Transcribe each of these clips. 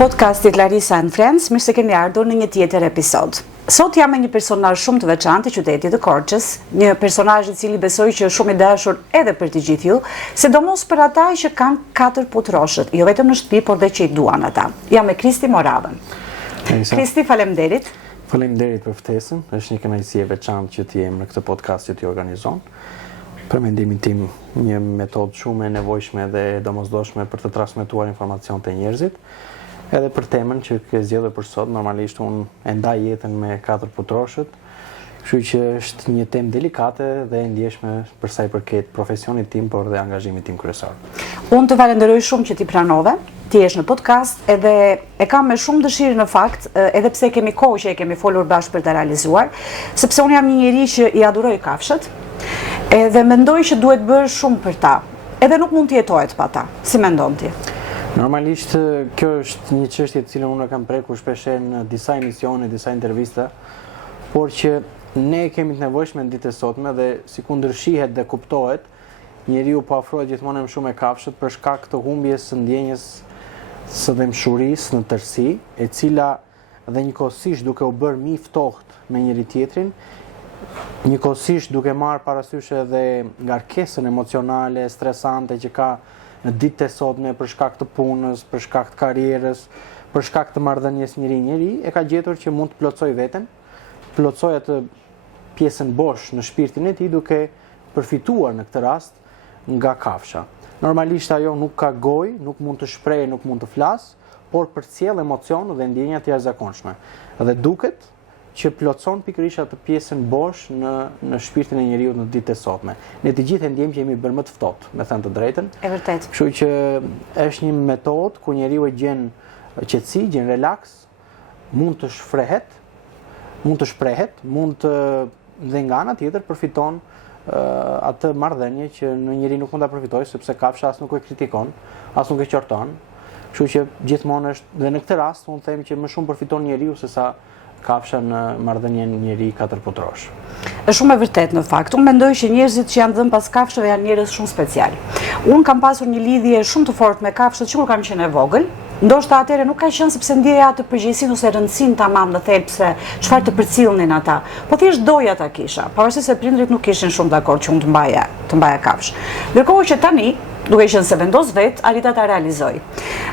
podcastit Larisa and Friends, mirë se keni ardhur në një tjetër episod. Sot jam me një personazh shumë të veçantë të qytetit të Korçës, një personazh i cili besoj që është shumë i dashur edhe për të gjithë ju, sidomos për ata që kanë 4 putroshët, jo vetëm në shtëpi, por dhe që i duan ata. Jam me Kristi Moravën. Kristi, faleminderit. Faleminderit për ftesën, është një kënaqësi e veçantë që të jem në këtë podcast që ti organizon. Për mendimin tim, një metodë shumë e nevojshme dhe domosdoshme për të transmetuar informacion të njerëzit. Edhe për temën që ke zgjedhur për sot, normalisht unë e ndaj jetën me 4 putroshët, kështu që është një temë delikate dhe e ndjeshme për sa i përket profesionit tim, por dhe angazhimit tim kryesor. Unë të falenderoj shumë që ti pranove, ti jesh në podcast, edhe e kam me shumë dëshirë në fakt, edhe pse kemi kohë që e kemi folur bashkë për të realizuar, sepse unë jam një njeri që i adhuroj kafshët, edhe mendoj që duhet bërë shumë për ta, edhe nuk mund të jetohet pa ta. Si mendon ti? Normalisht kjo është një çështje të cilën unë kam prekur shpeshherë në disa emisione, disa intervista, por që ne kemi të nevojshme në ditët e sotme dhe sikur ndryshihet dhe kuptohet, njeriu po afrohet gjithmonë më shumë me kafshët për shkak të humbjes së ndjenjes së dëmshurisë në tërësi, e cila dhe njëkohësisht duke u bërë më i ftohtë me njëri tjetrin, njëkohësisht duke marrë parasysh edhe ngarkesën emocionale, stresante që ka në ditët e sotme për shkak të punës, për shkak të karrierës, për shkak të marrëdhënies njëri, e ka gjetur që mund të plotësoj veten, plotësoj atë pjesën bosh në shpirtin e tij duke përfituar në këtë rast nga kafsha. Normalisht ajo nuk ka gojë, nuk mund të shprehë, nuk mund të flasë, por përcjell emocion dhe ndjenja të jashtëzakonshme. Dhe duket që plotëson pikërisht atë pjesën bosh në shpirtin e njeriu në ditët e sotme. Ne të gjithë e ndjejmë që jemi bërë më të ftohtë, me thënë të drejtën. E vërtet. Kështu që është një metodë ku njeriu e gjen qetësi, gjen relaks, mund të shprehet, mund të dhe nga ana tjetër përfiton atë marrëdhënie që në njeri nuk mund ta përfitojë sepse kafsha as nuk e kritikon, as nuk e qorton. Kështu që gjithmonë është dhe në këtë rast unë them që më shumë përfiton njeriu sesa kafsha në marrëdhënien njeri 4 putrosh. Është shumë e vërtet në fakt. Unë mendoj që njerëzit që janë dhënë pas kafshëve janë njerëz shumë special. Unë kam pasur një lidhje shumë të fortë me kafshët që kur kam qenë e vogël. Ndoshta atëherë nuk ka qenë sepse ndjeja atë përgjegjësinë ose rëndësinë tamam në thelb se çfarë të përcjellnin ata. Po thjesht doja ta kisha, pavarësisht se prindrit nuk ishin shumë dakord që unë të mbaja kafshë. Ndërkohë që tani, duke qenë se vendos vet, arrita ta realizoj.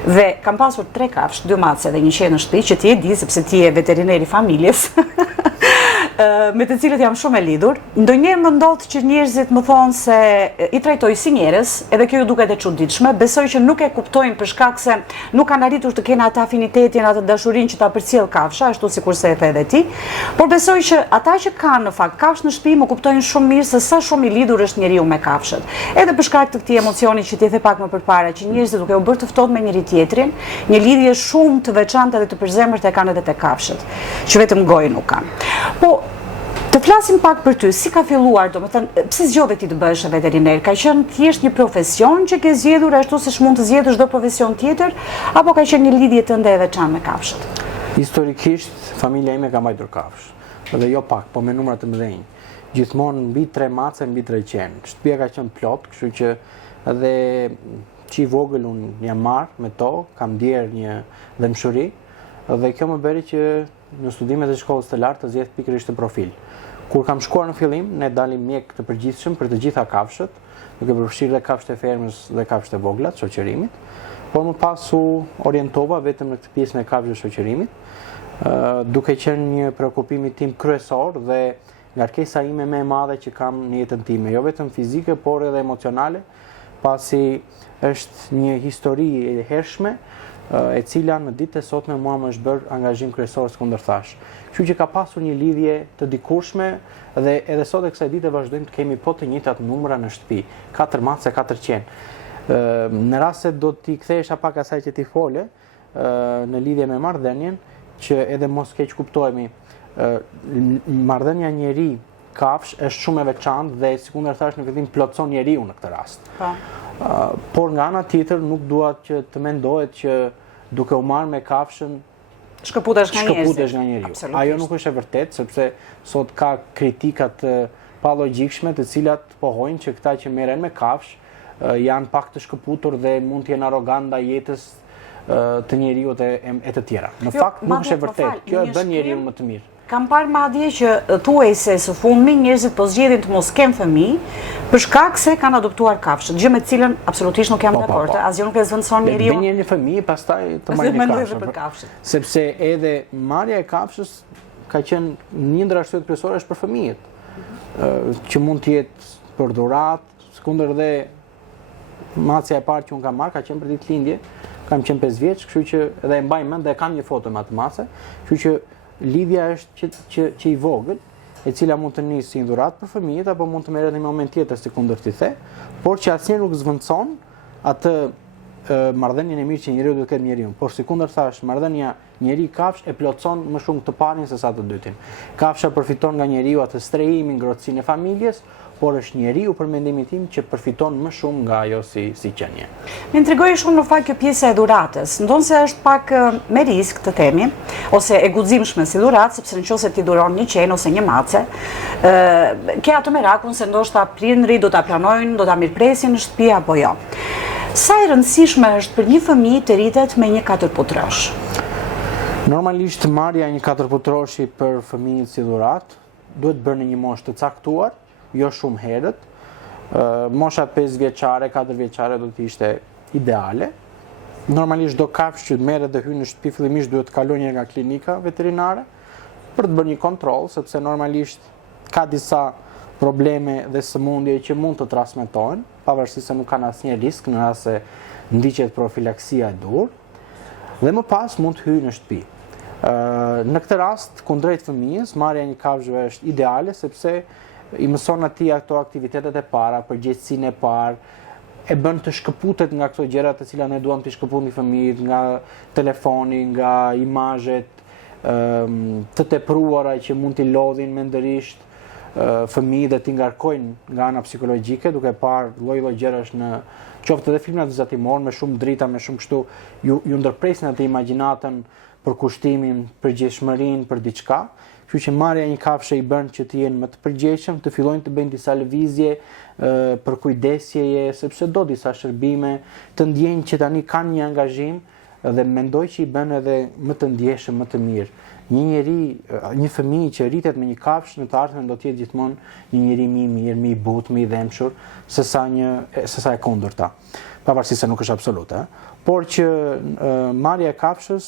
Dhe kam pasur 3 kafshë, 2 mace dhe një qenë në shtëpi, që ti e di sepse ti je veterineri i familjes. Me të cilët jam shumë e lidhur. Ndonjëherë më ndodh që njerëzit më thonë se i trajtoj si njerëz, edhe kjo ju duket e çuditshme. Besoj që nuk e kuptojnë për shkak se nuk kanë arritur të kenë atë afinitetin, atë dashurinë që ta përcjell kafsha, ashtu sikurse e the edhe ti. Por besoj që ata që kanë në fakt kafshë në shtëpi më kuptojnë shumë mirë se sa shumë i lidhur është njeriu me kafshët. Edhe për shkak të këtij emocioni që ti the pak më përpara, që njerëzit duke u bërë të ftohtë me njëri tjetrin, një lidhje shumë të veçantë dhe të përzemërt e kanë edhe te kafshët, që vetëm gojë nuk kanë. Po të flasim pak për ty, si ka filluar, domethënë, pse zgjodhe ti të bëhesh veteriner? Ka qenë thjesht një profesion që ke zgjedhur ashtu siç mund të zgjedhësh çdo profesion tjetër, apo ka qenë një lidhje tënde e veçantë me kafshët? Historikisht, familja ime ka mbajtur kafshë, dhe jo pak, po me numra të mëdhenj. Gjithmonë mbi 3 mace, mbi 3 qenë. Shtëpia ka qenë plot, kështu që edhe që i vogël unë jam marrë me to, kam ndjerë një dëmshuri, dhe kjo më bëri që në studimet e shkollës të lartë të zgjedh pikërisht të profil. Kur kam shkuar në fillim, ne dalim mjek të përgjithshëm për të gjitha kafshët, duke përfshirë dhe kafshët e fermës dhe kafshët e vogla të shoqërimit, por më pas u orientova vetëm në këtë pjesën e kafshëve të shoqërimit, duke qenë një preokupim tim kryesor dhe ngarkesa ime më e madhe që kam në jetën time, jo vetëm fizike, por edhe emocionale, pasi është një histori e hershme, e cila në ditët e sotme mua më është bërë angazhim kryesor sekondërthash. Kështu që ka pasur një lidhje të dikurshme dhe edhe sot e kësaj dite vazhdojmë të kemi po të njëjtat numra në shtëpi, 4 mace, 4 qenë. Në rast se do t'i kthehesha pak asaj që ti fole, në lidhje me marrëdhënien, që edhe mos keq kuptohemi, marrëdhënia njeri kafsh është shumë e veçantë dhe sekondërthash në fillim plotson njeriu në këtë rast. Por nga ana tjetër nuk dua që të mendohet që duke u marrë me kafshën shkëputesh nga njeriu. Ajo nuk është e vërtetë, sepse sot ka kritika të palogjikshme të cilat pohojnë që këta që merren me kafsh janë pak të shkëputur dhe mund të jenë arrogant ndaj jetës të njeriut e të tjera. Në fakt nuk është e vërtet, kjo e bën njeriu më të mirë. Kam parë madje që thuajse së fundmi njerëzit po zgjedhin të mos kenë fëmijë për shkak se kanë adoptuar kafshët, gjë me të cilën absolutisht nuk jam dakord, asgjë nuk e zvendëson njeriu. Bëni një fëmijë, pastaj të marrë një kafshë. Sepse edhe marrja e kafshës ka qenë një ndër arsyet kryesore është për fëmijët, që mund të jetë për dhuratë, sekondër dhe macja e parë që unë kam marrë ka qenë për ditëlindje, kam qenë 5 vjeç, kështu që edhe e mbaj mend dhe kam një foto me atë mace, kështu që lidhja është që i vogël, e cila mund të nisë si dhuratë për fëmijët apo mund të merret në një moment tjetër si kundër t'i the, por që asnjë nuk zvendçon atë marrëdhënien e mirë që njeriu duhet të ketë me njeriu. Por sikundër thash, marrëdhënia njeri-kafshë e plotson më shumë të parin se sa të dytin. Kafsha përfiton nga njeriu atë strehimin, ngrohtësinë e familjes, por është njeriu për mendimin tim që përfiton më shumë nga ajo si qenie. Më intrigoi shumë në fakt kjo pjesa e dhuratës. Ndonse është pak me risk të themi, ose e guximshme si dhuratë, sepse nëse ti dhuron një qen ose një mace, ke atë merakun se ndoshta prindërit do ta pranojnë, do ta mirpresin në shtëpi apo jo. Sa e rëndësishme është për një fëmijë të rritet me një 4 putrosh? Normalisht marrja e një 4 putroshi për fëmijët si dhuratë duhet bërë në një moshë të caktuar, jo shumë herët. Mosha 5 vjeçare, 4 vjeçare do të ishte ideale. Normalisht do kafshë që merret dhe hyn në shtëpi fillimisht duhet të kalojë nga klinika veterinare për të bërë një kontroll, sepse normalisht ka disa probleme dhe sëmundje që mund të transmetohen, pavarësisht se nuk kanë asnjë risk në rast se ndiqet profilaksia e dur, dhe më pas mund të hyjë në shtëpi. Në këtë rast, kundrejt fëmijës, marrja e një kafshëve është ideale sepse i mëson atij ato aktivitetet e para, përgjegjësinë e parë, e bën të shkëputet nga këto gjëra të cilat ne duam të shkëputni fëmijët, nga telefoni, nga imazhet të tepruara që mund t'i lodhin mendërisht fëmijë dhe t'i ngarkojnë nga ana psikologjike, duke parë lloj-lloj gjërash në qoftë edhe filma vizatimor me shumë drita, me shumë kështu, ju ndërpresin atë imagjinatën për kushtimin, për përgjegjshmërinë, për diçka. Kështu që marrja e një kafshë i bën që të jenë më të përgjegjshëm, të fillojnë të bëjnë disa lëvizje për kujdesjeje, sepse do disa shërbime, të ndjejnë që tani kanë një angazhim dhe mendoj që i bën edhe më të ndjeshëm, më të mirë. Një fëmijë që rritet me një kafshë në të ardhmen do të jetë gjithmonë një njeri më i mirë, më i butë, më i dëmshur sesa e kundërta. Pavarësisht se nuk është absolute, por që marrja e kafshës,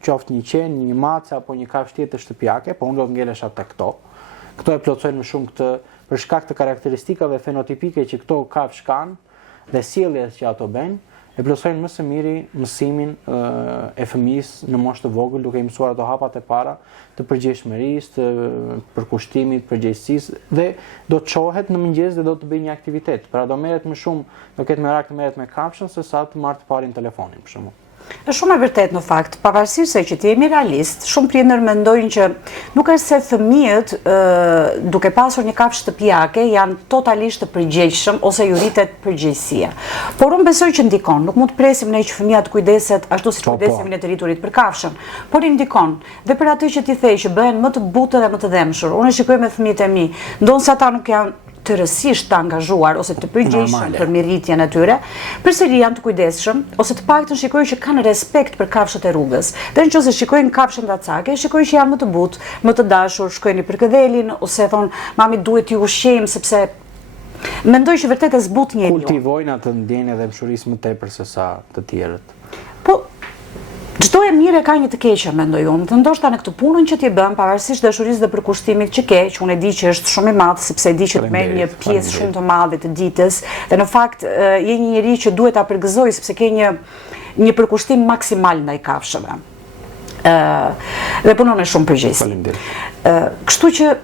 qoftë një qen, një mace apo një kafshë tjetër shtëpiake, po unë do të ngelesha tek këto. Këto e plotësojnë më shumë këtë për shkak të karakteristikave fenotipike që këto kafshë kanë dhe sjelljes që ato bëjnë. E plotësojnë më së miri mësimin e fëmijës në moshë të vogël, duke i mësuar ato hapat e para të përgjegjshmërisë, të përkushtimit, përgjegjësisë dhe do të çohet në mëngjes dhe do të bëjë një aktivitet. Pra do merret më shumë, do ketë merak të merret me kafshën se sa të marrë të parin telefonin për shembull. Është shumë e vërtet në fakt, pavarësisht se që ti jemi realist, shumë prindër mendojnë që nuk është se fëmijët duke pasur një kafshë shtëpiake janë totalisht të përgjegjshëm ose ju rritet përgjegjësia. Por unë besoj që ndikon, nuk mund të presim ne që fëmia të kujdeset ashtu siç kujdesim ne të rriturit për kafshën, por i ndikon. Dhe për atë që ti the që bëhen më të butë dhe më të dëmshur, unë e shikoj me fëmijët e mi, ndonse ata nuk janë tërësisht të angazhuar ose të përgjegjshëm për mirëritjen e tyre, përsëri janë të kujdesshëm ose të paktën shikoj që kanë respekt për kafshët e rrugës. Dhe nëse shikojnë kafshën dacake, shikoj që janë më të butë, më të dashur, shkojnë për këdhelin ose thon mami duhet t'ju ushqejmë sepse mendoj që vërtet e zbut njeriu. Kultivojnë atë ndjenjë dhe mshurisë më tepër se sa të tjerët. Po çdo e mirë ka një të keqe, mendoj unë. Të ndoshta në këtë punën që ti bën, pavarësisht dashurisë dhe përkushtimit që ke, që unë e di që është shumë i madh, sepse e di që të merr një pjesë shumë të madhe të ditës, dhe në fakt je një njerëz që duhet ta përgëzoj sepse ke një përkushtim maksimal ndaj kafshëve. Dhe punon me shumë përgjegjësi. Kështu që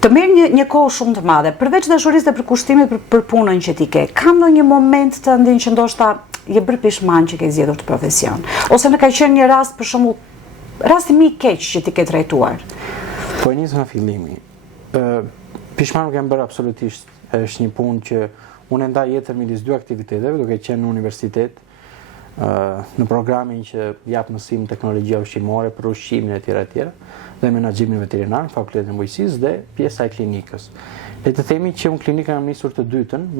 të merr një kohë shumë të madhe, përveç dashurisë dhe përkushtimit për punën që ti ke. Ka ndonjë moment të ndjenjë që ndoshta je bërë pishman që ke zgjedhur të profesion, ose në ka qenë një rast për shembull, rasti më i keq që ti ke trajtuar? Po e nis nga fillimi. Pishman nuk jam bërë absolutisht, është një punë që unë ndaj jetën midis dy aktiviteteve, duke qenë në universitet, në programin që jap mësim teknologjia ushqimore për ushqimin e tjera, dhe menaxhimin veterinar, fakultetin e mujësisë dhe pjesa e klinikës. Le të themi që unë klinikën kam nisur të dytën,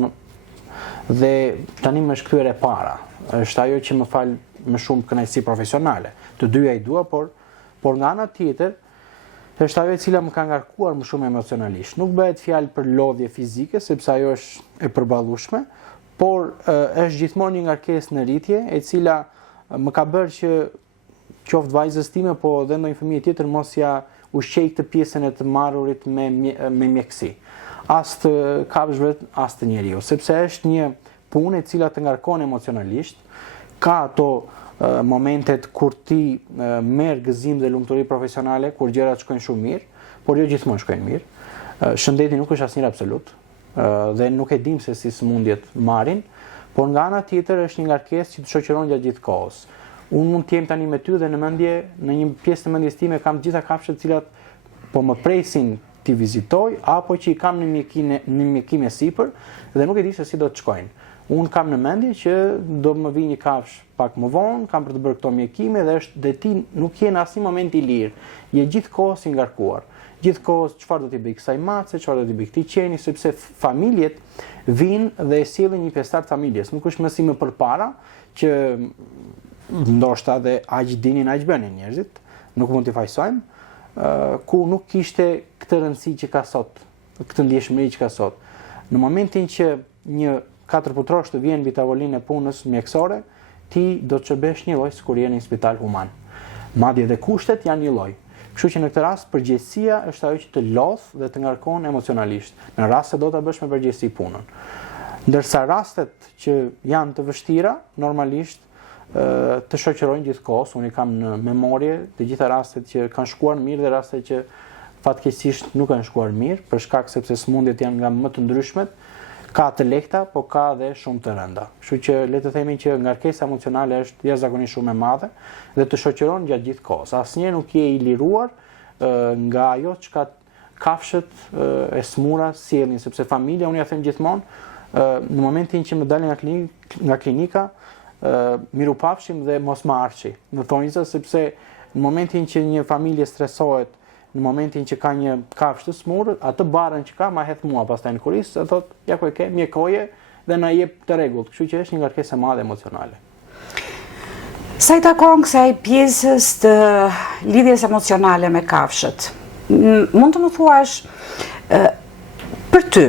dhe tani më është kthyer e para. Është ajo që më fal më shumë kënaqësi profesionale. Të dyja i dua, por nga ana tjetër është ajo e cila më ka ngarkuar më shumë emocionalisht. Nuk bëhet fjalë për lodhje fizike, sepse ajo është e përballueshme, por është gjithmonë një ngarkesë në rritje, e cila më ka bërë që qoftë vajzës time, po dhe ndonjë fëmijë tjetër mos ja ushqej këtë pjesën e të marrurit me mjeksi. As të kafshëve, as të njeriu, sepse është një punë e cila të ngarkon emocionalisht, ka ato momentet kur ti merr gëzim dhe lumturi profesionale, kur gjërat shkojnë shumë mirë, por jo gjithmonë shkojnë mirë. Shëndeti nuk është asnjëherë absolut, dhe nuk e dim se si sëmundjet marrin, por nga ana tjetër është një ngarkesë që të shoqëron gjatë gjithë kohës. Unë mund të jem tani me ty dhe në një pjesë të mendjes time kam të gjitha kafshët të cilat po më presin t'i vizitoj, apo që i kam në mjekime sipër dhe nuk e di se si do të shkojnë. Unë kam në mendje që do më vi një kafsh pak më vonë, kam për të bërë këto mjekime dhe ti nuk je në asnjë moment i lirë. Je gjithkohës i ngarkuar. Gjithkohës çfarë do t'i bëj kësaj mace, çfarë do t'i bëj këtij qeni, sepse familjet vinë dhe e sjellin një pjesëtar të familjes. Nuk është më si më përpara që ndoshta dhe aq dinin aq bënin njerëzit, nuk mund t'i fajsojmë, ku nuk kishte këtë rëndësi që ka sot, këtë ndjeshmëri që ka sot. Në momentin që një 4 putrosh të vjen mbi tavolinë e punës mjekësore, ti do të çrbesh një lloj sikur je në një spital human. Madje edhe kushtet janë një lloj. Kështu që në këtë rast përgjegjësia është ajo që të lodh dhe të ngarkon emocionalisht, në rast se do ta bësh me përgjegjësi punën. Ndërsa rastet që janë të vështira, normalisht të shoqërojnë gjithkohës. Unë i kam në memorie të gjitha rastet që kanë shkuar mirë dhe rastet që fatkeqësisht nuk kanë shkuar mirë, për shkak sepse sëmundjet janë nga më të ndryshmet, ka të lehta, po ka dhe shumë të rënda. Kështu që le të themi që ngarkesa emocionale është jashtëzakonisht shumë e madhe dhe të shoqëron gjatë gjithë kohës. Asnjëherë nuk je i liruar nga ajo çka kafshët e smura sjellin, sepse familja, unë ja them gjithmonë, në momentin që më dalin nga klinika, mirupafshim dhe mos më arçi në thonjza, sepse në momentin që një familje stresohet, në momentin që ka një kafshë të smur, atë barën që ka ma hedh mua pastaj në kurisë, e thot, ja ku e ke, mjekoje dhe na jep të rregullt. Kështu që është një ngarkesë e madhe emocionale. Sa i takon kësaj pjesës të lidhjes emocionale me kafshët, mund të më thuash për ty,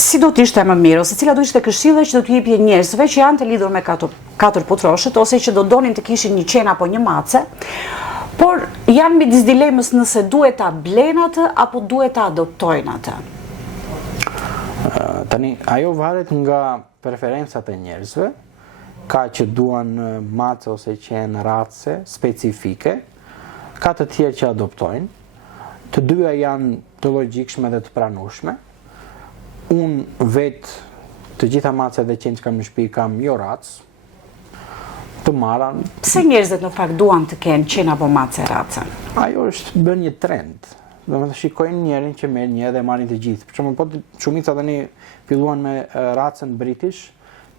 si do të ishte më mirë, ose cila do ishte këshilla që do t'u jepje njerëzve që janë të lidhur me 4 putroshët, ose që do donin të kishin një qen apo një mace, por janë midis dilemës nëse duhet ta blejnë atë apo duhet ta adoptojnë atë. Tani, ajo varet nga preferencat e njerëzve, ka që duan mace ose qenë race specifike, ka të tjerë që adoptojnë, të dyja janë të logjikshme dhe të pranueshme. Unë vetë të gjitha macet dhe qenë që kam në shtëpi kam jo racë, të marra. Pse njerëzit në fakt duan të kenë qenë apo mace racën? Ajo është bën një trend. Domethënë shikojnë njërin që merr një dhe marrin të gjithë. Për shembull, po shumica tani filluan me racën british,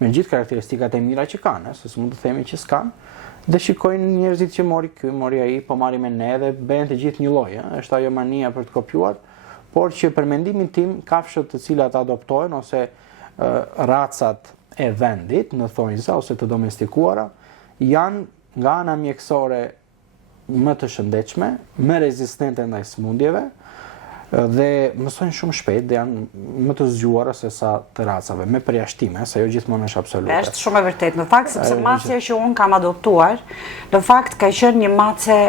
me gjithë karakteristikat e mira që kanë, se s'mund të themi që s'kan, dhe shikojnë njerëzit që mori ky, mori ai, po marrim ne dhe bëhen të gjithë një lloj, është ajo mania për të kopjuar, por që për mendimin tim, kafshët të cilat adoptohen ose racat e vendit në thonjza ose të domestikuara janë nga ana mjekësore më të shëndetshme, më rezistente ndaj sëmundjeve dhe mësojnë shumë shpejt dhe janë më të zgjuara se sa të racave, me përjashtime, se jo gjithmonë është absolute. Është shumë e vërtetë, në fakt, sepse macja që unë kam adoptuar, në fakt ka qenë një mace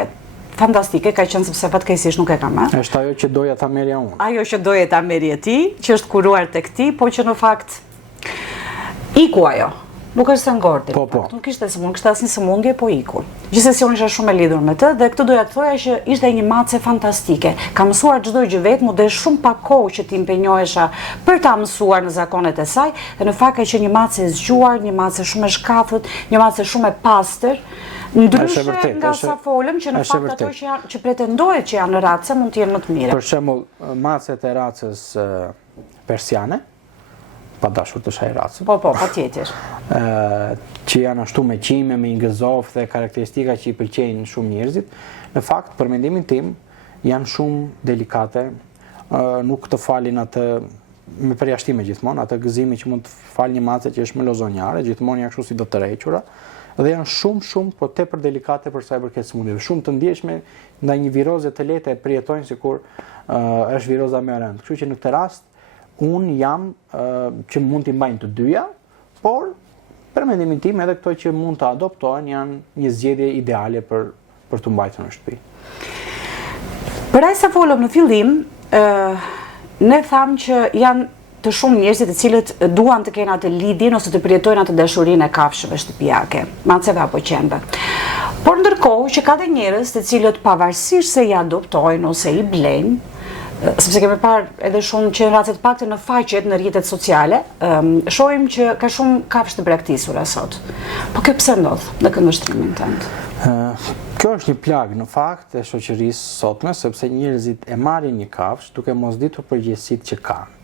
fantastike, ka qenë sepse fatkeqësisht nuk e kam. Është ajo që doja ta merja unë. Ajo që doje ta merje ti, që është kuruar tek ti, po që në fakt iku ajo. Nuk është se ngorti. Po. Nuk kishte sëmundje, kishte asnjë sëmundje, po iku. Gjithsesi unë isha shumë e lidhur me të dhe këtë doja të thoja që ishte një mace fantastike. Ka mësuar çdo gjë vetë, mu dhe shumë pak kohë që ti impenjohesha për ta mësuar në zakonet e saj, dhe në fakt ka qenë një mace e zgjuar, një mace shumë e shkafët, një mace shumë e pastër. Ndryshe nga sa folëm që në fakt ato që pretendohet që janë race mund të jenë më të mira. Për shembull, macet e racës persiane, pa dashur të shaj racën. Po, patjetër. Që janë ashtu me qime, me ingëzof dhe karakteristika që i pëlqejnë shumë njerëzit, në fakt, për mendimin tim, janë shumë delikate, nuk të falin atë me përjashtime gjithmonë, atë gëzimi që mund të falë një mace që është melozonjare, gjithmonë janë kështu si do të rrequra, dhe janë shumë po tepër delikate për sa i përket sëmundjeve, shumë të ndjeshme ndaj një viroze të lehtë e përjetojnë sikur është viroza më e rëndë. Kështu që në këtë rast unë jam që mund t'i mbajnë të dyja, por për mendimin tim edhe këto që mund të adoptohen janë një zgjedhje ideale për të mbajtur në shtëpi. Për aq sa folëm në fillim, ne thamë që janë të shumë njerëzit të cilët duan të kenë atë lidhjen ose të përjetojnë atë dashurinë e kafshëve shtëpiake, maceve apo qenve. Por ndërkohë që ka dhe njerëz të cilët pavarësisht se i adoptojnë ose i blejnë, sepse kemi parë edhe shumë që në raste të pakta në faqet në rrjetet sociale, shohim që ka shumë kafshë të braktisura sot. Po kjo pse ndodh në këndvështrimin tënd? Kjo është një plagë në fakt e shoqërisë sotme, sepse njerëzit e marrin një kafshë duke mos ditur përgjegjësitë që kanë.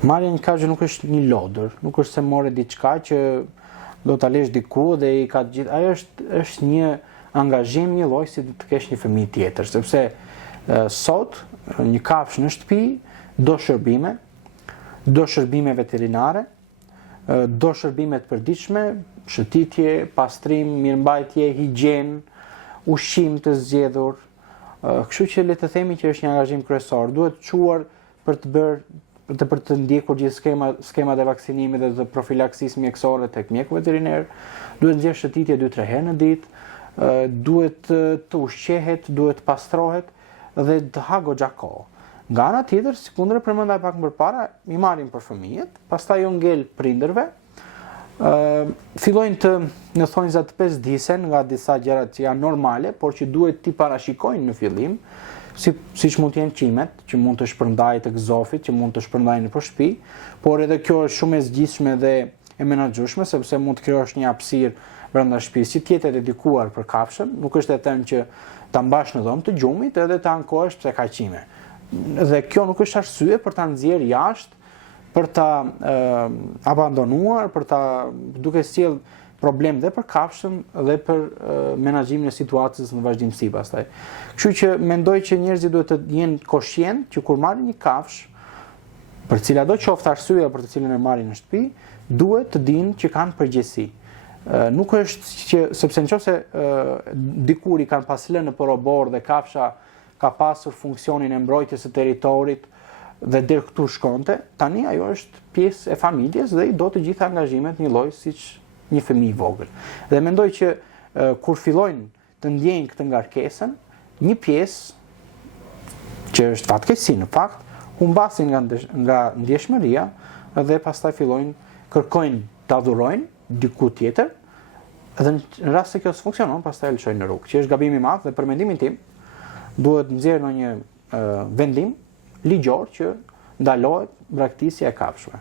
Marrja një kafshë nuk është një lodër, nuk është se morë diçka që do ta lësh diku dhe i ka gjithë. Ajo është një angazhim, një lloj si të kesh një fëmijë tjetër, sepse sot një kafshë në shtëpi do shërbime veterinare, do shërbime të përditshme, shëtitje, pastrim, mirëmbajtje, higjen, ushqim të zgjedhur. Kështu që le të themi që është një angazhim kryesor. Duhet quar për të ndjekur gjithë skemat e vaksinimit dhe të profilaksisë mjekësore tek mjeku veteriner, duhet nxjerrë shëtitje 2-3 herë në ditë, duhet të ushqehet, duhet të pastrohet dhe të ha goxha kohë. Nga ana tjetër, si kundër përmenda pak më përpara, i marrin për fëmijët, pastaj u ngel prindërve, fillojnë të në thonjza të pesdisen nga disa gjëra që janë normale, por që duhet t'i parashikojnë në fillim, siç mund të jenë qimet, që mund të shpërndajë tek zofit, që mund të shpërndajnë nëpër shtëpi, por edhe kjo është shumë e zgjidhshme dhe e menaxhueshme, sepse mund të krijosh një hapësirë brenda shtëpisë që të jetë dedikuar për kafshën, nuk është e thënë që ta mbash në dhomë të gjumit edhe ta ankohesh pse ka qime. Dhe kjo nuk është arsye për ta nxjerrë jashtë, për ta abandonuar, për ta duke sjell problem dhe për kafshën dhe për menaxhimin e situatës në vazhdimsi pastaj. Kështu që mendoj që njerëzit duhet të jenë koshient që kur marrin një kafshë, për cilado qoftë arsyeja për të cilën e marrin në shtëpi, duhet të dinë që kanë përgjegjësi. Nuk është që sepse nëse dikur i kanë pas lënë në porobor dhe kafsha ka pasur funksionin e mbrojtjes së territorit dhe deri këtu shkonte, tani ajo është pjesë e familjes dhe i do të gjitha angazhimet një lloj siç një fëmijë i vogël. Dhe mendoj që kur fillojnë të ndjejnë këtë ngarkesën, një pjesë që është fatkeqësi në fakt, humbasin nga ndjeshmëria dhe pastaj fillojnë kërkojnë ta adhurojnë diku tjetër, dhe në rast se kjo s'funksionon, pastaj e lëshojnë në rrugë, që është gabim i madh dhe për mendimin tim duhet nxjerrë në një vendim ligjor që ndalohet braktisja e kafshëve.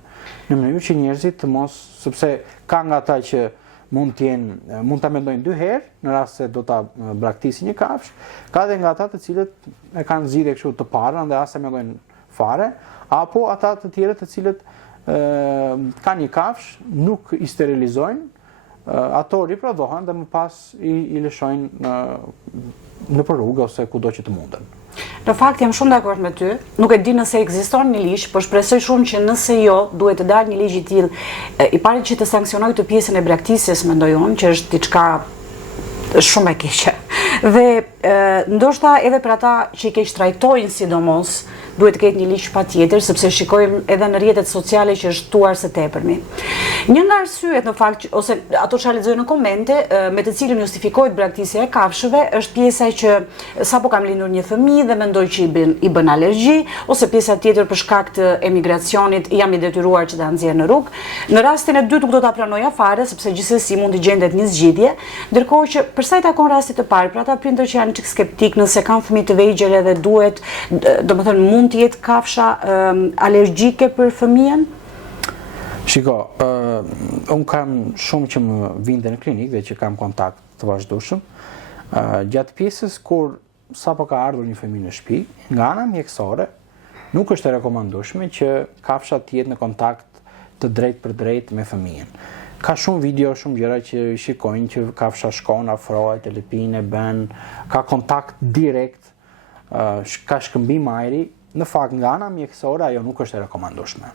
Në mënyrë që njerëzit të mos, sepse ka nga ata që mund ta mendojnë 2 herë në rast se do ta braktisin një kafshë, ka dhe nga ata të cilët e kanë zgjidhje kështu të parën dhe as e mendojnë fare, apo ata të tjerë të cilët kanë një kafshë, nuk i sterilizojnë, ato riprodhohen dhe më pas i lëshojnë në për rrugë ose kudo që të munden. Në fakt jam shumë dakord me ty. Nuk e di nëse ekziston një ligj, por shpresoj shumë që nëse jo, duhet të dalë një ligj i tillë, i pari që të sanksionojë të pjesën e braktisjes, mendoj unë, që është diçka shumë e keqe. Dhe ndoshta edhe për ata që i keq trajtojnë sidomos, duhet të ketë një ligj patjetër, sepse shikojmë edhe në rrjetet sociale që është tuar së tepërmi. Një nga arsyet në fakt, ose ato që lexoj në komente, me të cilën justifikohet braktisja e kafshëve, është pjesa që sapo kam lindur një fëmijë dhe mendoj që i bën alergji, ose pjesa tjetër për shkak të emigracionit jam i detyruar që ta nxjerr në rrugë. Në rastin e dytë nuk do ta pranoja fare, sepse gjithsesi mund të gjendet një zgjidhje, ndërkohë që për sa i takon rastit të parë, për ata prindër që janë çik skeptik nëse kanë fëmijë të vegjël edhe duhet, domethënë mund të jetë kafsha alergjike për fëmijën? Shiko, unë kam shumë që më vinte në klinikë dhe që kam kontakt të vazhdueshëm. Gjatë pjesës kur sapo ka ardhur një fëmijë në shtëpi, nga ana mjekësore, nuk është e rekomandueshme që kafsha të jetë në kontakt të drejt për drejt me fëmijën. Ka shumë video, shumë gjëra që shikojnë që kafsha shkon, afrohet, e lëpin, e bën, ka kontakt direkt, ka shkëmbim ajri, në fakt nga ana mjekësore ajo nuk është e rekomandueshme.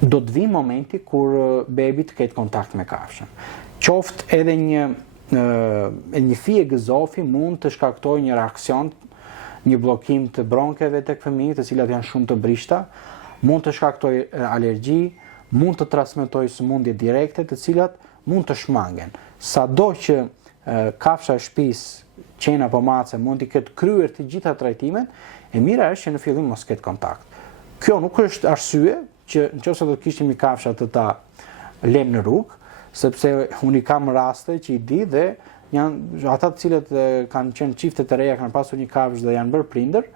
Do të vijë momenti kur bebi të ketë kontakt me kafshën. Qoftë edhe një fije gëzofi mund të shkaktojë një reakcion, një bllokim të bronkeve tek fëmijët, të cilat janë shumë të brishta, mund të shkaktojë alergji, mund të transmetojë sëmundje direkte, të cilat mund të shmangen. Sado që kafsha e shtëpisë, qen apo mace mund të ketë kryer të gjitha trajtimet, e mira është që në fillim mos ketë kontakt. Kjo nuk është arsye që nëse do të kishim një kafsha të ta lëm në rrugë, sepse unë kam raste që i di dhe janë ata të cilët kanë qenë çifte të reja, kanë pasur një kafshë dhe janë bërë prindër,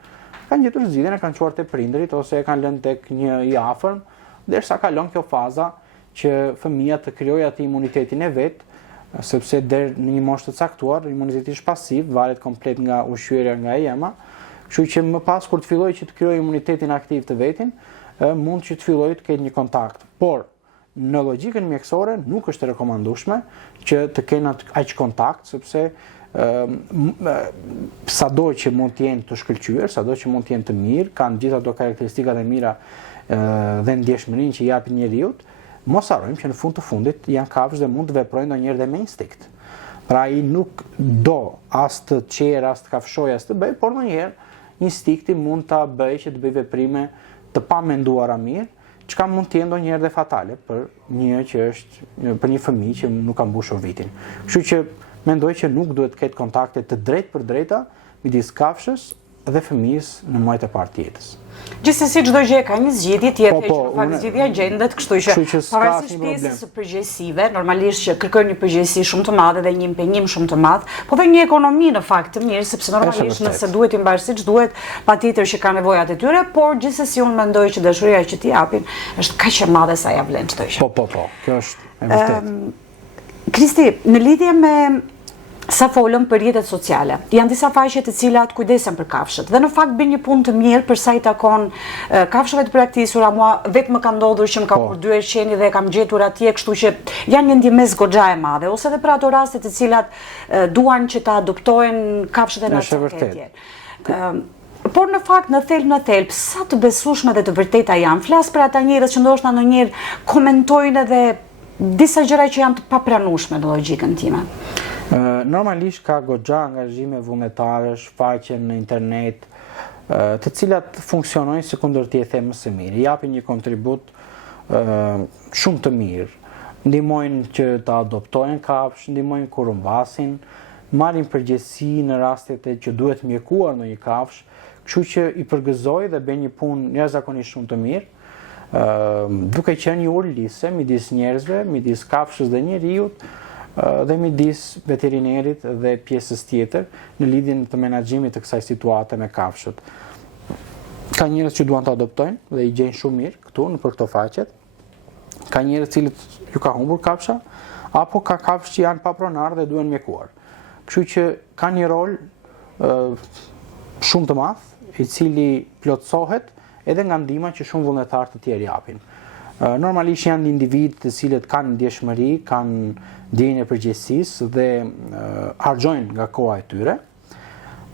kanë gjetur zgjidhjen, e kanë çuar te prindërit ose e kanë lënë tek një i afërm, derisa kalon kjo faza që fëmia të krijojë atë imunitetin e vet, sepse deri në një moshë të caktuar imuniteti është pasiv, varet komplet nga ushqyerja nga ema, kështu që më pas kur të fillojë që të krijojë imunitetin aktiv të vetin, mund që të fillojë të ketë një kontakt. Por në logjikën mjekësore nuk është e rekomandueshme që të kenë aq kontakt, sepse sado që mund të jenë të shkëlqyer, sado që mund të jenë të mirë, kanë gjithë ato karakteristikat e mira dhe ndjeshmërinë që japin njeriu, mos harrojmë që në fund të fundit janë kafshë dhe mund të veprojnë ndonjëherë dhe me instinkt. Pra ai nuk do as të qerë, as të kafshojë, as të bëj, por ndonjëherë instinkti mund ta bëjë që të bëjë veprime të pamenduara mirë, çka mund të jenë ndonjëherë dhe fatale për një fëmijë që nuk ka mbushur vitin. Kështu që mendoj që nuk duhet të ketë kontakte të drejtë për drejta midis kafshës dhe fëmijës në muajt e parë të jetës. Gjithsesi çdo gjë ka një zgjidhje tjetër që në fakt zgjidhja gjendet, kështu që pavarësisht pjesës së përgjegjësive, normalisht që kërkojnë një përgjegjësi shumë të madhe dhe një impenjim shumë të madh, po dhe një ekonomi në fakt të mirë, sepse normalisht nëse duhet i mbarë siç duhet, patjetër që kanë nevojat e tyre, por gjithsesi unë mendoj që dashuria që t'i japin është kaq e madhe sa ja vlen çdo gjë. Po, kjo është e vërtetë. Kristi, në lidhje me sa folëm për rrjetet sociale, janë disa faqe të cilat kujdesen për kafshët dhe në fakt bën një punë të mirë për sa i takon kafshëve të braktisura. Mua vetë më ka ndodhur që më ka burdyer qeni dhe kam gjetur atje, kështu që janë një ndihmës goxha e madhe, ose edhe për ato raste të cilat duan që ta adoptojnë kafshët e natyrës. Por në fakt në thelb sa të besueshme dhe të vërteta janë. Flas për ata njerëz që ndoshta ndonjëherë komentojnë edhe disa gjëra që janë të papranueshme në logjikën time. Normalisht ka goxha angazhime vullnetare, shfaqje në internet, të cilat funksionojnë si kundër t'i e them më së miri, japin një kontribut shumë të mirë, ndihmojnë që ta adoptojnë kafshë, ndihmojnë kur humbasin, marrin përgjegjësi në rastet që duhet mjekuar në një kafshë, kështu që i përgëzoj dhe bën një punë jashtëzakonisht shumë të mirë, duke qenë një urlise midis njerëzve, midis kafshës dhe njeriut, dhe midis veterinerit dhe pjesës tjetër në lidhjen të menaxhimit të kësaj situate me kafshët. Ka njerëz që duan të adoptojnë dhe i gjejnë shumë mirë këtu nëpër këto faqet. Ka njerëz të cilët ju ka humbur kafsha, apo ka kafshë që janë pa pronar dhe duhen mjekuar. Kështu që ka një rol shumë të madh, i cili plotësohet edhe nga ndihma që shumë vullnetarë të tjerë japin. Normalisht janë individ të cilët kanë ndjeshmëri, kanë ndjenjë përgjegjësisë dhe harxojnë nga koha e tyre,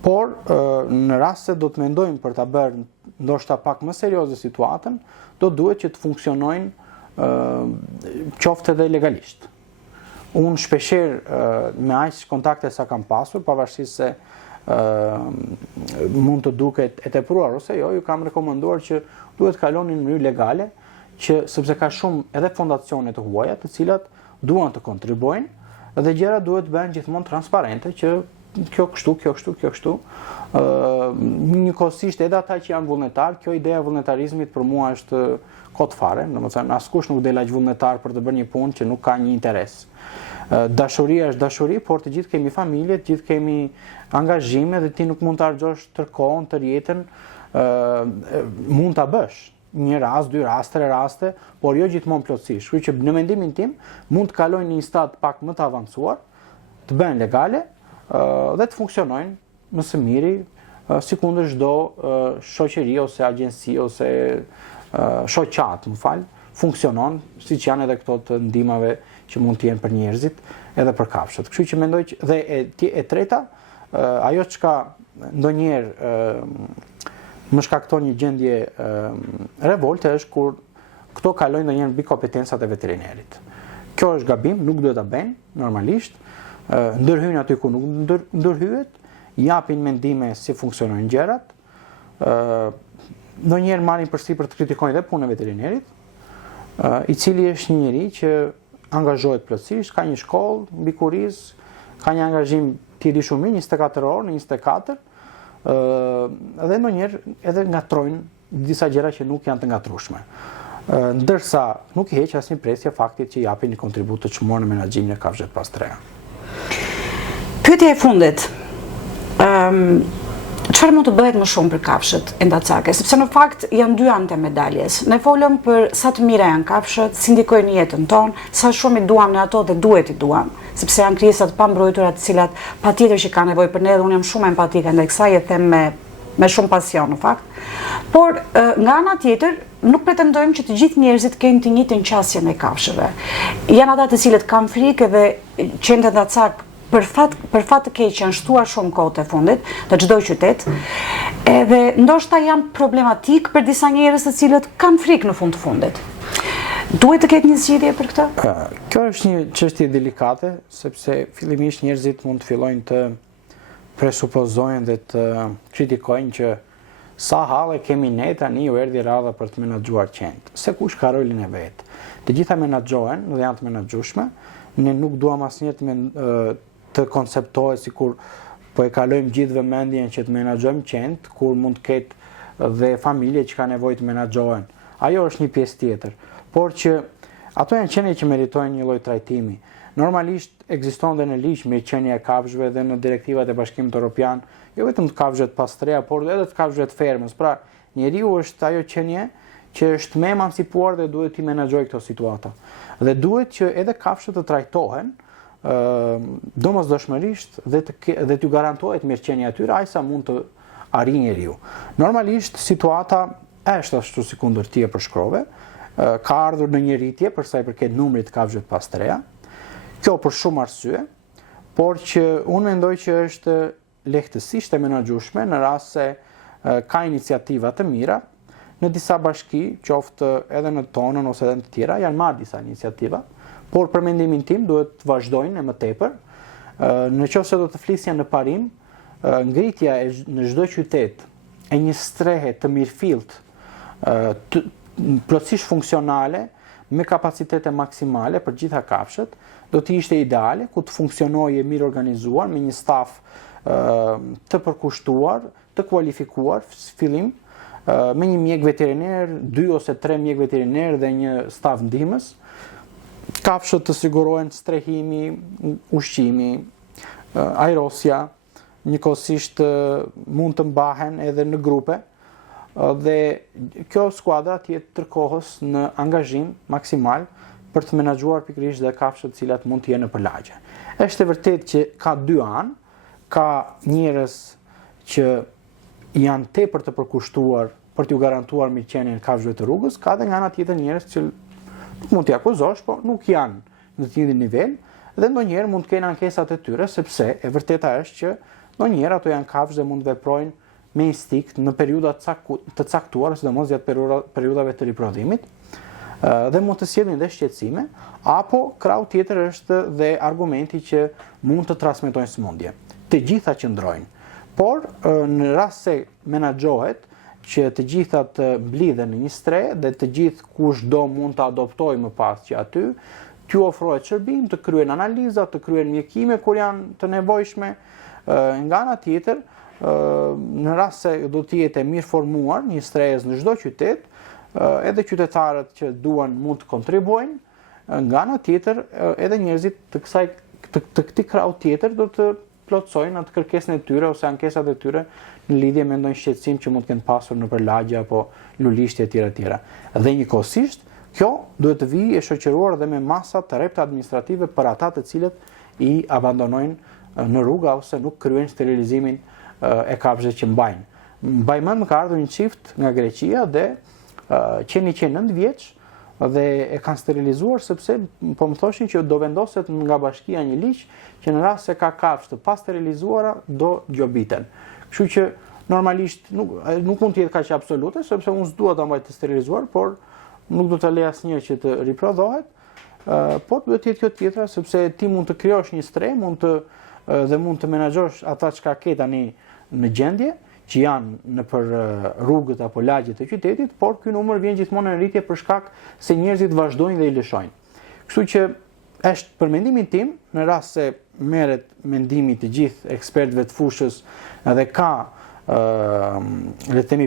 por në rast se do të mendojmë për ta bërë ndoshta pak më serioze situatën, do duhet që të funksionojnë qoftë edhe legalisht. Unë shpeshherë me aq kontakte sa kam pasur, pavarësisht se mund të duket e tepruar ose jo, ju kam rekomanduar që duhet kaloni në mënyrë legale, që sepse ka shumë edhe fondacione të huaja të cilat duan të kontribuojnë dhe gjërat duhet bëhen gjithmonë transparente, që kjo kështu. Njëkohësisht edhe ata që janë vullnetar, kjo ideja e vullnetarizmit për mua është kot fare, domethënë askush nuk del aq vullnetar për të bërë një punë që nuk ka një interes. Dashuria është dashuri, por të gjithë kemi familje, të gjithë kemi angazhime dhe ti nuk mund të harxhosh tërë kohën, tërë jetën, mund ta bësh një rast, dy raste, tre raste, por jo gjithmonë plotësisht. Kështu që në mendimin tim mund të kalojnë në një stad pak më të avancuar, të bëhen legale dhe të funksionojnë më së miri sikundër çdo shoqëri ose agjenci ose shoqat, funksionon siç janë edhe këto të ndihmave që mund të jenë për njerëzit edhe për kafshët. Kështu që mendoj që dhe e treta, ajo çka ndonjëherë më shkakton një gjendje revolte është kur këto kalojnë ndonjëherë mbi kompetencat e veterinerit. Kjo është gabim, nuk duhet ta bëjnë normalisht. Ndërhyjnë aty ku nuk ndërhyjet, japin mendime si funksionojnë gjërat. Ndonjëherë marrin përsipër të kritikojnë dhe punën e veterinerit, i cili është një njerëz që angazhohet plotësisht, ka një shkollë mbi kuriz, ka një angazhim ti di shumë mirë 24 orë në 24, dhe ndonjëherë edhe ngatrojnë disa gjëra që nuk janë të ngatrueshme. Ndërsa nuk i heq asnjë presje faktit që japin një kontribut të çmuar në menaxhimin e kafshëve pas treja. Pyetja e fundit. Çfarë mund të bëhet më shumë për kafshët endacake? Sepse në fakt janë dy anë të medaljes. Ne folëm për sa të mira janë kafshët, si ndikojnë në jetën tonë, sa shumë i duam ne ato dhe duhet i duam, sepse janë krijesa të pambrojtura të cilat patjetër që kanë nevojë për ne dhe unë jam shumë empatike ndaj kësaj e them me shumë pasion në fakt. Por nga ana tjetër nuk pretendojmë që të gjithë njerëzit kenë të njëjtën qasje me kafshëve. Janë ata të cilët kanë frikë dhe qendet endacak për fat të keq janë shtuar shumë kohë të fundit në çdo qytet, edhe ndoshta janë problematik për disa njerëz të cilët kanë frikë në fund të fundit. Duhet të ketë një zgjidhje për këtë? Kjo është një çështje delikate, sepse fillimisht njerëzit mund të fillojnë të presupozojnë dhe të kritikojnë që sa halle kemi ne tani u erdhi radha për të menaxhuar qenë. Se kush ka rolin e vet. Të gjitha menaxhohen dhe janë të menaxhueshme. Ne nuk duam asnjëherë të konceptohet sikur po e kalojmë gjithë vëmendjen që të menaxhojmë qenë, kur mund të ketë dhe familje që ka nevojë të menaxhohen. Ajo është një pjesë tjetër, por që ato janë qenie që meritojnë një lloj trajtimi. Normalisht ekziston dhe në ligj mirëqenia e kafshëve dhe në direktivat e Bashkimit Evropian, jo vetëm të kafshëve të pastreja, por edhe të kafshëve të fermës. Pra, njeriu është ajo qenie që është më emancipuar dhe duhet të menaxhojë këto situata. Dhe duhet që edhe kafshët të trajtohen domosdoshmërisht dhe t'ju garantohet mirëqenia e tyre aq sa mund të arrijë njeriu. Normalisht situata është ashtu si kundër ti e përshkrove, ka ardhur në një rritje për sa i përket numrit të kafshëve të pastreja. Kjo për shumë arsye, por që unë mendoj që është lehtësisht e menaxhueshme në rast se ka iniciativa të mira. Në disa bashki, qoftë edhe në tonën ose edhe në të tjera, janë marrë disa iniciativa, por për mendimin tim duhet të vazhdojnë e më tepër. Në qoftë se do të flisja në parim, ngritja në çdo qytet e një strehe të mirëfillt, plotësisht funksionale, me kapacitete maksimale për gjitha kafshët, do të ishte ideale, ku të funksionojë mirë organizuar, me një staf të përkushtuar, të kualifikuar, fillim, me një mjek veteriner, 2 ose 3 mjek veteriner dhe një staf ndihmës, kafshët të sigurohen strehimi, ushqimi, ajrosja, njëkohësisht mund të mbahen edhe në grupe, dhe kjo skuadra të jetë tërkohës në angazhim maksimal për të menaxhuar pikërisht dhe kafshët të cilat mund të jenë në përlagje. Është e vërtetë që ka dy anë, ka njerëz që janë tepër të përkushtuar për t'ju garantuar mirëqenien e kafshëve të rrugës, ka dhe nga ana tjetër njerëz që nuk mund t'i akuzosh, por nuk janë në të njëjtin nivel dhe ndonjëherë mund të kenë ankesat e tyre, sepse e vërteta është që ndonjëherë ato janë kafshë dhe mund të veprojnë me instinkt në periudha të caktuara, sidomos gjatë periudhave të riprodhimit, dhe mund të sjellin dhe shqetësime, apo krau tjetër është dhe argumenti që mund të transmetojnë sëmundje. Të gjitha qëndrojnë, por në rast se menaxhohet që të gjitha të mblidhen në një stre dhe të gjithë kush do mund të adoptojë më pas që aty, t'ju ofrohet shërbim, të kryen analiza, të kryen mjekime kur janë të nevojshme. Nga ana tjetër, në rast se do të jetë mirë formuar një strehës në çdo qytet, edhe qytetarët që duan mund të kontribuojnë, nga ana tjetër edhe njerëzit të këtij krau tjetër do të plotësojnë atë kërkesën e tyre ose ankesat e tyre në lidhje me ndonjë shqetësim që mund të kenë pasur në përlagje apo lulishtje e tjera. Dhe njëkohësisht, kjo duhet të vijë e shoqëruar dhe me masa të rrepta administrative për ata të cilët i abandonojnë në rruga ose nuk kryejnë sterilizimin e kafshëve që mbajnë. Mbaj mend më ka ardhur një çift nga Greqia dhe qeni 9 vjeç dhe e kanë sterilizuar sepse po më thoshin që do vendoset nga bashkia një ligj që në rast se ka kafshë të pasterilizuara do gjobiten. Kështu që normalisht nuk mund të jetë kaq absolute, sepse unë s'dua ta mbaj të sterilizuar, por nuk do ta lej asnjë që të riprodhohet, por duhet të jetë kjo tjetra, sepse ti mund të krijosh një stre, mund të menaxhosh ata çka ke tani në gjendje, që janë nëpër rrugët apo lagjet e qytetit, por ky numër vjen gjithmonë në rritje për shkak se njerëzit vazhdojnë dhe i lëshojnë. Kështu që është për mendimin tim, në rast se merret mendimi të gjithë ekspertëve të fushës dhe ka le të themi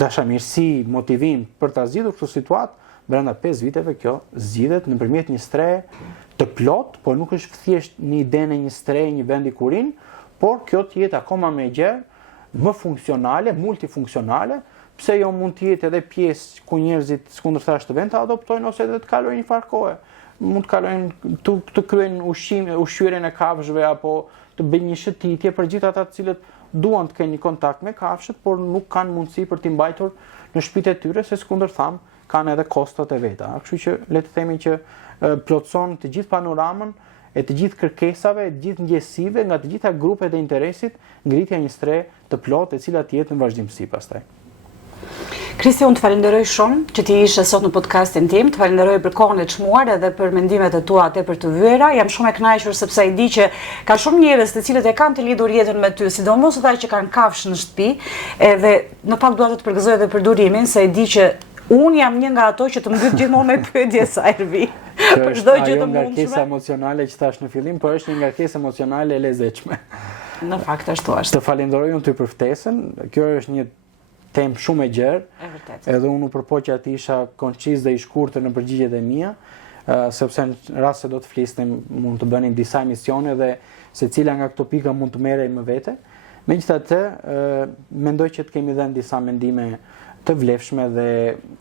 dashamirësi, motivim për ta zgjidhur këtë situatë, brenda 5 viteve kjo zgjidhet nëpërmjet një stre të plot, por nuk është thjesht një ide në një stre, një vend i kurin, por kjo të jetë akoma më e gjerë, më funksionale, multifunksionale, pse jo mund të jetë edhe pjesë ku njerëzit skundërthasht të vend të adoptojnë ose edhe të kalojnë një farë kohe. Mund të kalojnë të kryejnë ushqyerjen e kafshëve apo të bëjnë një shëtitje për gjithë ata të cilët duan të kenë një kontakt me kafshët, por nuk kanë mundësi për t'i mbajtur në shtëpitë e tyre, se skundërtham kanë edhe kostot e veta. Kështu që le të themi që plotëson të gjithë panoramën e të gjithë kërkesave, të gjithë ndjesive nga të gjitha grupet e interesit, ngritja një stre të plotë e cila të jetë në vazhdimsi pastaj. Kristi, unë të falenderoj shumë që ti ishe sot në podcastin tim, të falenderoj për kohën e çmuar edhe për mendimet e tua tepër të vyera. Jam shumë e kënaqur sepse i di që ka shumë njerëz të cilët e kanë të lidhur jetën me ty, sidomos ata që kanë kafshë në shtëpi, edhe në fakt dua të të përgëzoj edhe për durimin, se i di që unë jam një nga ato që të mbyt gjithmonë me pyetje sa ervi. Për çdo gjë të mundshme. Është ajo ngarkesa emocionale që thash në fillim, por është një ngarkesë emocionale e lezetshme. Në fakt ashtu është. Të falenderoj unë ty për ftesën. Kjo është një temë shumë e gjerë. Edhe unë u përpoqja të isha konciz dhe i shkurtër në përgjigjet e mia, sepse në rast se do të flisnim mund të bënin disa emisione dhe secila nga këto pika mund të merrej më vete. Megjithatë, mendoj që të kemi dhënë disa mendime të vlefshme dhe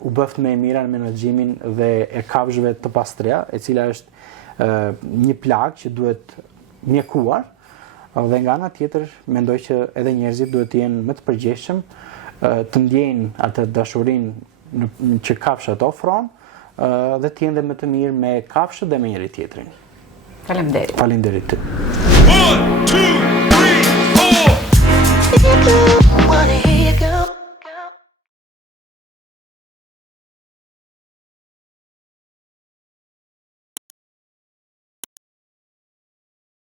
u bëft më e mira në menaxhimin dhe e kafshëve të pastrea, e cila është një plagë që duhet mjekuar, dhe nga ana tjetër mendoj që edhe njerëzit duhet të jenë më të përgjegjshëm, të ndjejnë atë dashurinë që kafshat ofron, dhe të jenë dhe më të mirë me kafshët dhe me njëri tjetrin. Faleminderit. Faleminderit ty. 1, 2, 3, 4